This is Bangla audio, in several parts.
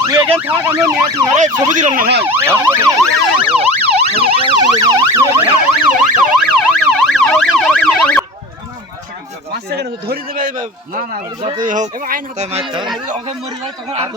তুই এখানে থাক ছবি দিলাম না ভাই না না যতই হোক তাই মারতে হবে। আর তো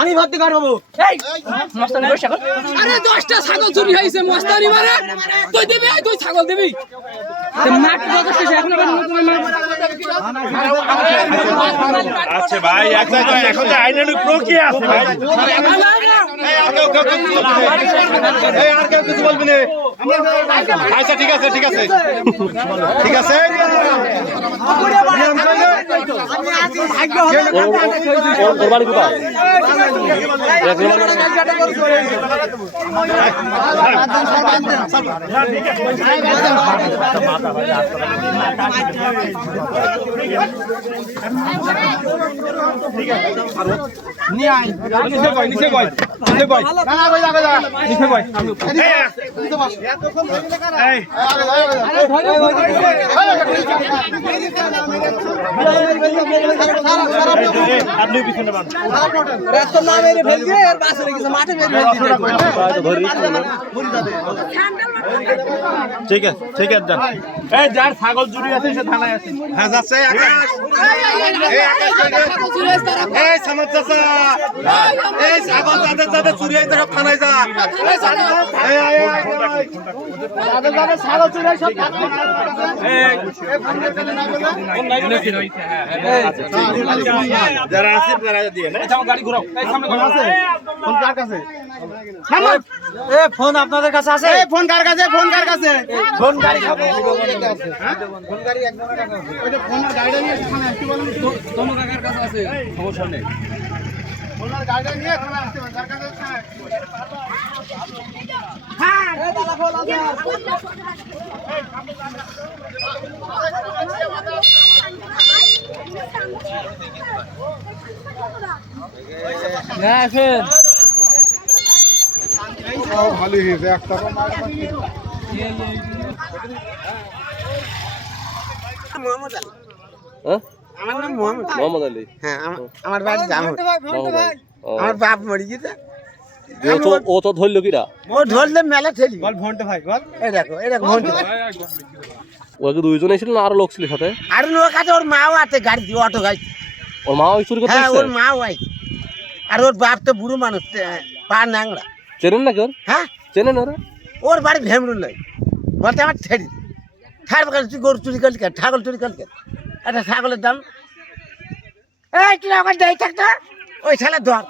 আমি ভর্তি করব আরে দশটা ছাগল চুরি হয়েছে মস্তানি মারে। তুই দিবি তুই ছাগল দিবি। আচ্ছা ভাই এখন তো আইনানুক প্রক্রিয়া আছে ভাই। আচ্ছা ঠিক আছে ঠিক আছে। ঠিক আছে? নিচে বয় নিচে বয় নিচে বয়। এই যার ছাগল চুরি আছে সে থানায় আছে হ্যাঁ ছাগল তারা যাদের যাদের চুরি হয়েছে সব থানায় যা যাদের যাদের ছাগল চুরি হয়েছে সব থানায় যারা আছে তারা দিয়ে গাড়ি ঘুরাও এই সামনে ঘোরা আছে ফোন কার কাছে? এ ফোন আপনাদের কাছে? আছে এই ফোন কার কাছে ফোন কার কাছে ফোন গাড়ি খাব ফোন গাড়ি একজনের কাছে। আছে ওই যে ফোনের গাড়িটা নিয়ে থানায় আসতে বলেন তোমার কাকার কাছে আছে? সমস্যা নেই। ফোনের গাড়িটা নিয়ে থানায় আসতে হবে কার কাছে আছে না আসেন। ভালোই হয়েছে একটা আমার নাম মোহাম্মদ। মোহাম্মদ আলী। হ্যাঁ আমার- বাড়ি জামুর। আমার বাপ মরে গেছে ও তো- ধরলো কিরা? ও ধরলে মেলা ঠেলি। বল ফোনটা ভাই বল। এই দেখো এই দেখো ভন্টু ওকে দুইজনে ছিল না আরও লোক ছিল সাথে? আর ওর কাছে ওর মাও আছে গাড়ি দিয়ে অটো গাড়ি ওর মা ওই চুরি করতে হ্যাঁ ওর মাও আছে আর ওর বাপ তো বুড়ো মানুষ পা ন্যাংরা চেনেন নাকি ওর? হ্যাঁ। চেনেন ওরা? ওর বাড়ি ভেমরুল নাই বলতে আমার ছেড়ে। ছাড়বে গরু চুরি করলি কেন? ছাগল চুরি করলি কেন? একটা ছাগলের দাম এই তুই আমার দেয় থাকতো ওই ছাগলের দাদা